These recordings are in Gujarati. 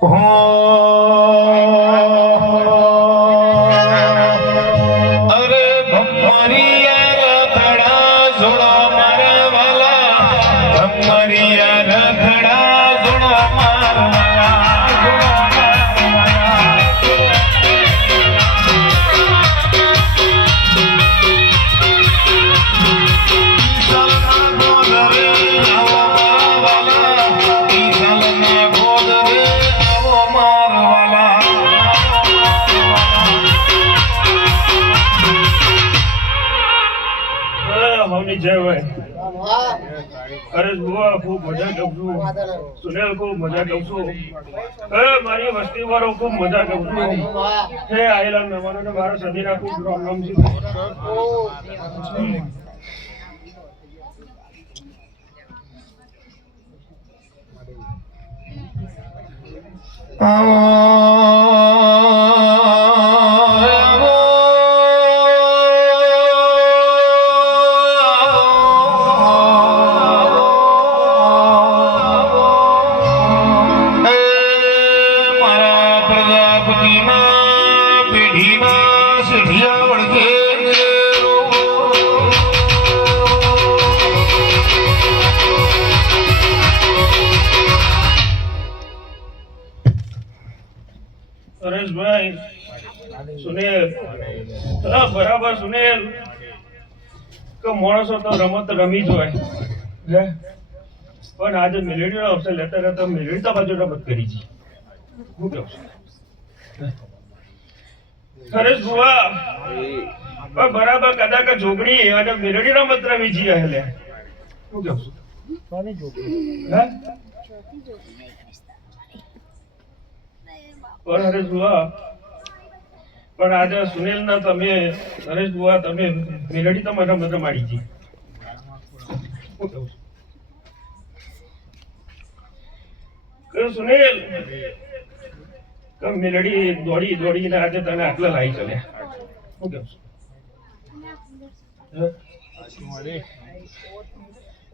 અરે ભમરિયા રખડા જોડો મારા વાલા, ભમરિયા રખડા જોડો મારા વાલા. જય ભાઈ. અરે બુઆ ખૂબ મજા કરું છું, સુનેલ ખૂબ મજા કરું છું, મારી વસ્તી વાળો ખૂબ મજા કરું છું. હે આયેલા મહેમાનોને મારા સદીના ખૂબ પ્રોબ્લેમ છે. પરેશભાઈ, સુનેલ, બરાબર સુનેલ કે માણસો તો રમત રમી જ હોય, પણ આજે મેલેડીનો અવસર લેતા રહેતા મેલેડી તો બાજુ રમત કરી છે. શું કહું છું પરેશ બુઆ, પણ બરાબર કદાચ જોગણી અને મેલેડી રમત રમી છે. એટલે શું કહું છું હરેશ બુઆ, પણ આજે સુનેલ ના તમે હરેશ બુઆ તમે મેલડી તમારા મત માડી છે. સુનેલ મેલડી દોડી દોડીને આજે તને આટલા લાવી ચલ્યા. શું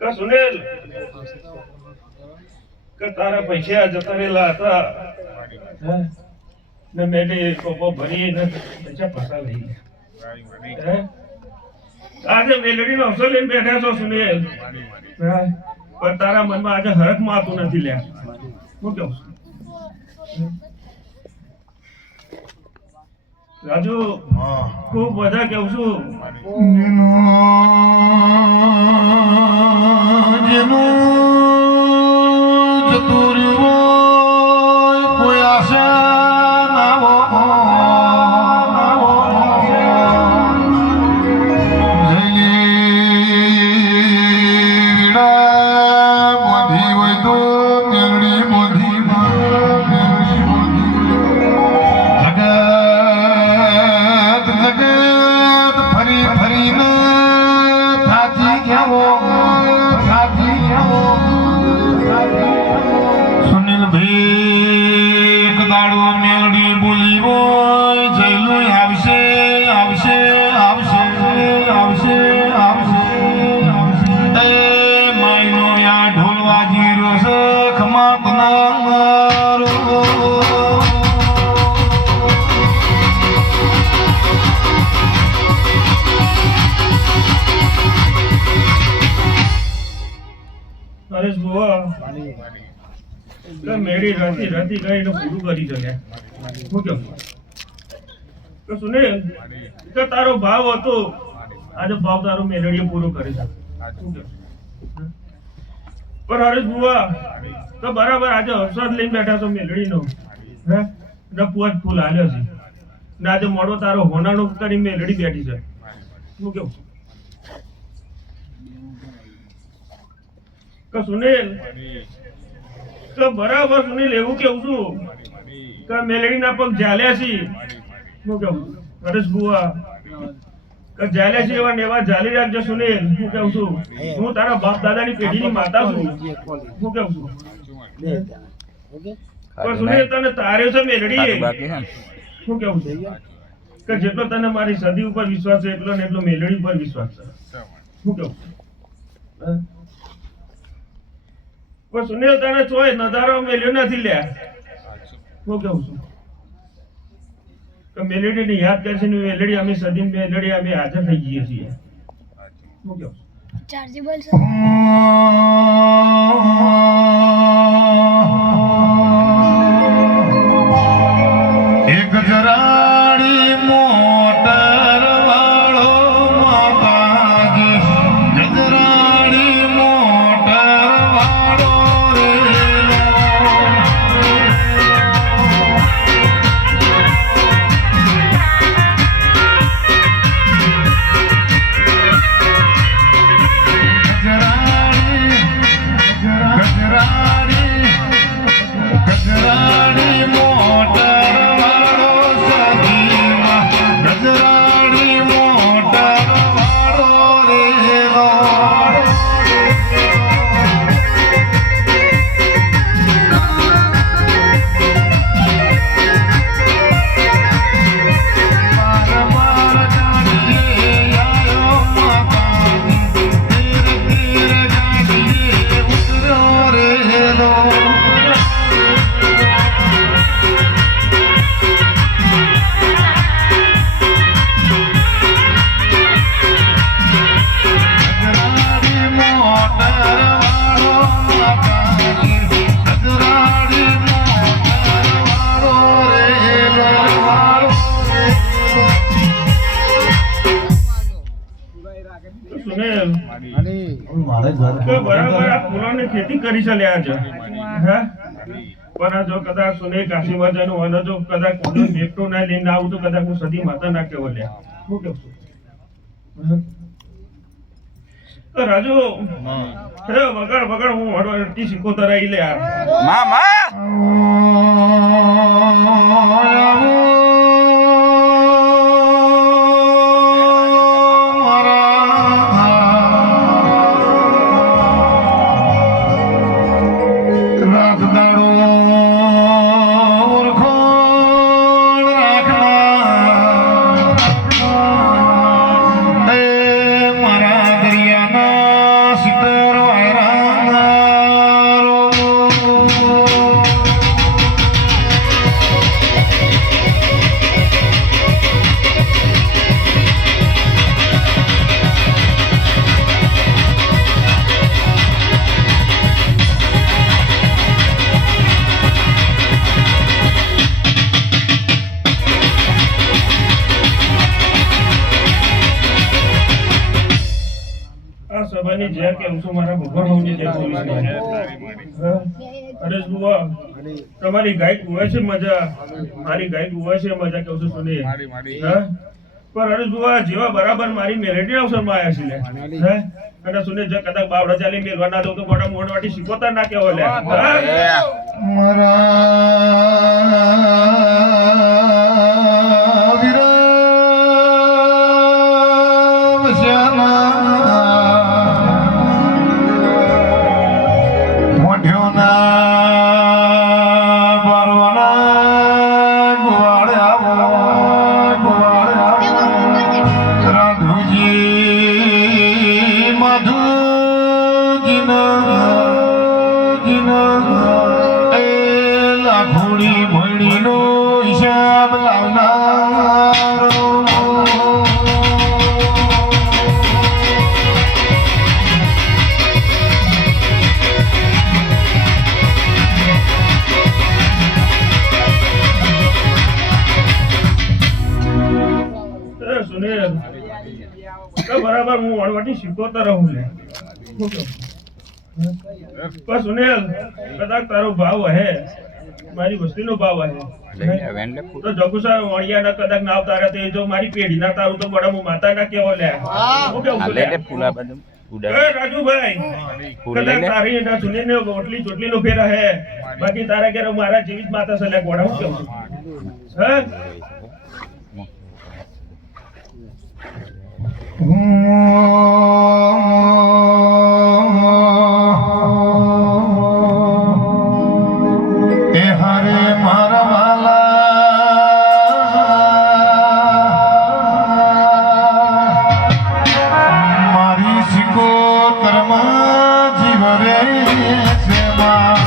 કેવું સુનેલ કે તારા પૈસા જતા રહેલા હતા ને મેં કોપો ભરીને પૈસા પાછા લઈ ગયા. આજે મેલડીનો અવસર લઈને બેઠા છો સુનેલ, પણ તારા મનમાં આજે હરખ માતું નથી લ્યા. શું કેવું રાજુ, ખૂબ બધા કેવું છું. કોઈ આશા મેળી રાતી રાતી ગઈ પૂરું કરી શક્યા. શું કેવું સુનેલ, તારો ભાવ હતો આજે ભાવ તારો મેલડીએ પૂરો કરી શકે. પણ હરેશ બુઆ તો બરાબર આજે અવસર લઈને બેઠા છો મેલડીનો, રપુઆ ફૂલ હાલ્યો છે ને આજે મોડો તારો હોનાનો કરી મેલડી બેઠી છે. શું કેવું સુનેલ તો બરાબર સુનેલ એવું કેવું છું કે મેલડી ના પગ ઝાલ્યા છે. શું કેવું હરેશ બુઆ કે ઝાલ્યા છે એવા નેવા ઝાલી રાખજો સુનેલ. શું કેવું છું, હું તારા બાપ દાદાની પેઢીની માતા છું. શું કેવું છું પણ સુનેલ તને તાર્યો છે મેલડીએ. શું કેવું છે કે જેટલો તને મારી સદી ઉપર વિશ્વાસ છે એટલો ને એટલો મેલડી ઉપર વિશ્વાસ છે. શું કેવું પણ સુનેલ તને ચોય નજારો મેલ્યો નથી લ્યા. હું કેવું છું કે મેલેડીને યાદ કરશે ને મેલેડી અમે સદી મેલેડી અમે હાજર થઈ જઈએ છીએ હું કેવું ચાર્જેબલ છે એક જરાડી મોટર વાળો માતાજી ગજરાડી મોટર વાળો રેલો ગજરાડી મોટર વાળો સદીમાં ગજરાડી મોટર વાળો રેલો માર માર ગાડીએ આયો માતાજી ધીરે ધીરે ગાડીએ ઉતર્યો રેલો ગજરાડી મોટર વાળો માતાજી ગજરાડી મોટર વાળો રેલો વાળો સુનેલ મારે કે બરાબર આ ફૂલોની ખેતી કરી છે લ્યા છે હે પણ આ જો કદાચ સુને કાશી માતાનું હોય ને જો કદાચ કોઈ મેપટો ના લઈને આવું તો કદાચ હું સદી માતા ના કેવો લ્યા હું કેવું છું હે? તો રાજુ અરે વગર વગર હું હડવાટી શીખો તરાઈ લે યાર રાત દાડો ઓળખોણ રાખના એ મારા દરિયાના સિત્તેર વાયરા આ સભાની જે કેમ છો મારા ભગવાનની જે પોલીસ અરે બુઆ તમારી ગાય કુવે છે મજા મારી ગાય કુવે છે મજા કેવું છું સુને હા પણ અરે બુઆ જેવા બરાબર મારી મેલેડી અવસરમાં આવ્યા છે લે હે અને સુને જે કદાચ બાવડા ચાલી મેલવા ના દઉં તો મોટા મોડવાટી શીખોતા ના કેવો લે હા? મારા વિરમ શ્યામા મોઢ્યોના બારવાના ગુવાળ્યા રાધુજી માધુજીના એ લાખોડી ભણીનો હિસાબ લાવનારો એ સુનિલ તો બરાબર હું વણવાટી શીખોતા રહું લે શું કહું? પણ સુનિલ કદાચ તારો ભાવ હે મારી વસ્તીનો ભાવ હે તો જગુસા વણિયા ના કદાચ ના આવતા રહે તો જો મારી પેઢી ના તારું તો બડા હું માતા ના કેવો લે હું કેવું છું લે? એ રાજુભાઈ કદાચ તારી એના સુનિલને ઓટલી ચોટલી નો ફેરા હે બાકી તારા ઘેર મારા જેવી જ માતા છે લે ગોડા હું કેવું છું હે એ હરે મારા વાલા મારી સિકોતરમાં જીવ રે છે માં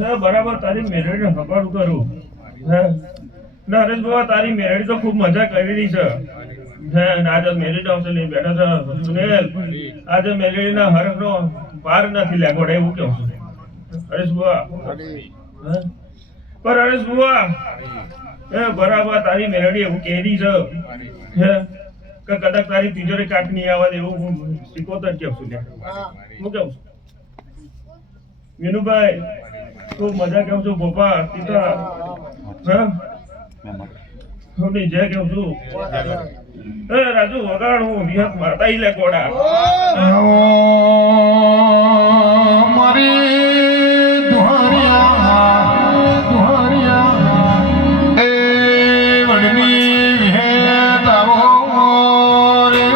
બરાબર તારી મેલડી હપાડું કરું હે ના હરેશ બાબા તારી મેલડી તો ખૂબ મજા કરેલી છે હે ને આજે મેલડી આવશે લઈને બેઠા છે સુનેલ આજે મેલડી ના હરખ નો પાર નથી લાગોડે એવું કેવું છું હરેશ બાબા હે પર હરેશ બાબા હે બરાબર તારી મેલડી એવું કહેલી છે હે કે કદાચ તારી તિજોરી કાટ નહીં આવવા દેવું હું શીખોતર કેવું છું હું કેવું છું વિનુભાઈ ખૂબ મજા કેવું છું ગોપા પિતા હા હું જય કેવું છું એ રાજુ વગાડ હું વિહત મારતા ઈ લે કોડા મારી દુહારિયા એ વડની હે તાવો રે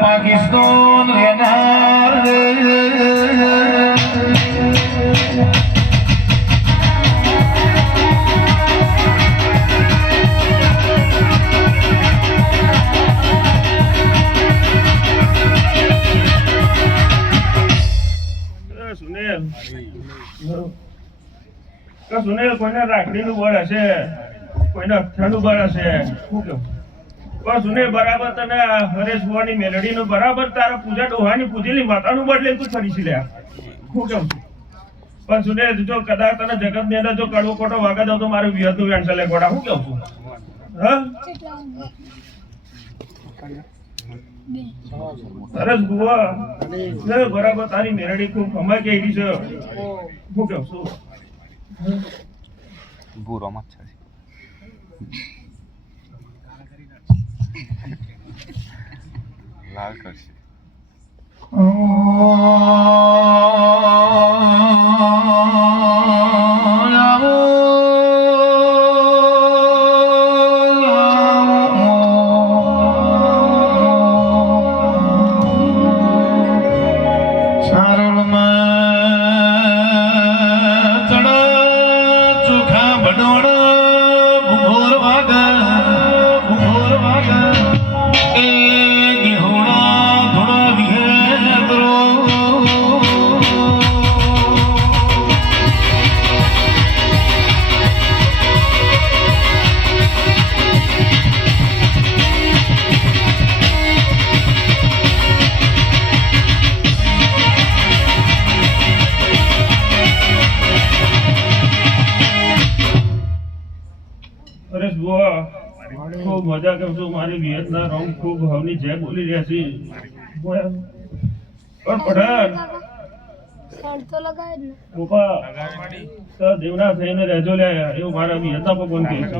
પાકિસ્તાન રહેનાર સુનેલ કોઈને રાખડીનું બળ હશે કોઈને અથડાનું બળ હશે શું કેવું પણ સુનેલ બરાબર તને હરેશ ભુવાની મેલડીનું બરાબર તારા પૂજા ડોહાની પૂજેલી માતાનું બળ લઈને તું ફરી લે શું કેવું પણ સુનેલ જો કદાચ તને જગત ની અંદર જો કડવો ખોટો વાગા દઉં તો મારું વિહતનું વેણ ચાલે ગોડા શું કેવું છું હા હરેશ ભુવા બરાબર તારી મેલડી ખૂબ કમાઈ ગઈ છે શું કેવું છું ભૂરો મત છે લાલ કરશે ખૂબ મજા કરું છું મારી વિયતના રંગ ખૂબ હવની જય બોલી રહ્યા છે પણ પઠાણ ગોપા તો દેવના થઈને રહેજો લે એવું મારા વિયતના ભગવાન કહે છે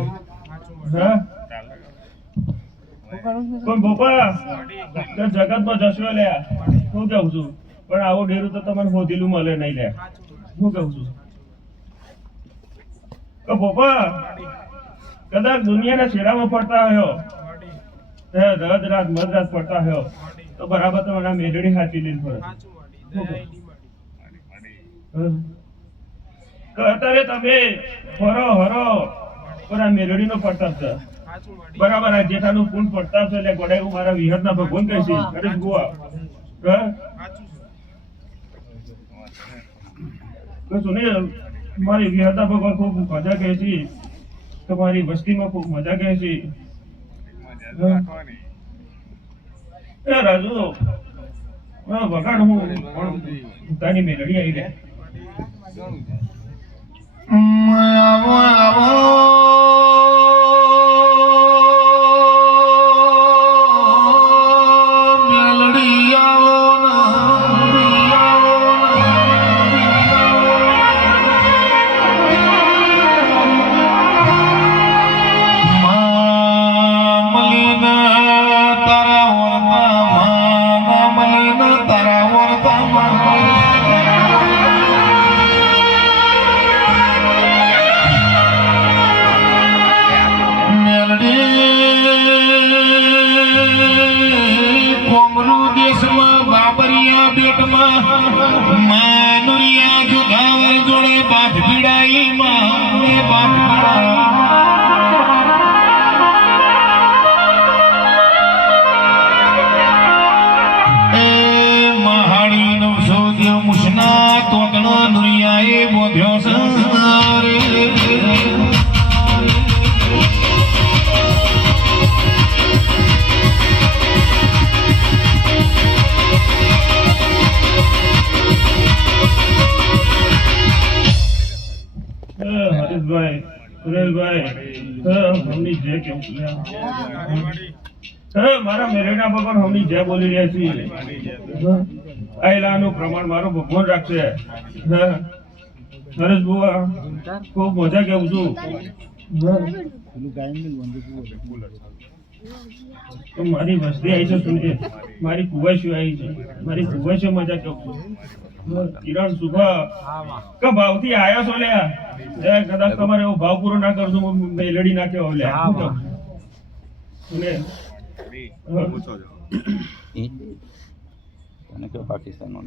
હા પણ ગોપા તો જગતમાં જશો લે હું કહું છું પણ આવો ડેરું તો તમને હોધેલું મળે નહીં લે હું કહું છું તો ગોપા કદાચ દુનિયાના છેડામાં પડતા હોય રદ રાત મધરાત પડતા હોય તો બરાબર તમારા મેળડી હાચી લીધી પડે અત્યારે તમે ફરો હરો પણ આ મેળડી નો પડતા છે બરાબર આ જેઠાનું પૂર્ણ પડતા છે એટલે ગોડાઈ હું મારા વિહતના ભગવાન કહે છે અરે ગુવા સુનિલ મારી વિહતના ભગવાન ખૂબ મજા કહે છે તમારી વસ્તીમાં ખૂબ મજા કહે છે રાજુ વગાડ હું તારી મેલડી આવી લે આવો આવો મેલડી આવો માનુરિયા જુગાવર જોડે બાપ પીડાઈ માં એ બાપ પીડાઈ એ મહાડી નવસો દેવ મુસના તોતણો નુરિયાએ બોધ્યો સંસારે હરીશભાઈ સુરેશભાઈ હમની જય કેવું મારા મેરેના ભગવાન હમની જય બોલી રહ્યા છીએ આયલાનું પ્રમાણ મારું ભગવાન રાખશે હરેશ બુઆ ખૂબ મજા કેવું છું તો મારી વસ્તી આવી છે સુનજે મારી કુવાશીઓ આવી છે મારી કુવાશીઓ મજા કેવું છું કિરણ સુભા કે ભાવથી આયા છો લ્યા કદાચ તમારે એવો ભાવ પૂરો ના કરશો મેલડી નાખ્યો લ્યા પાકિસ્તાન માં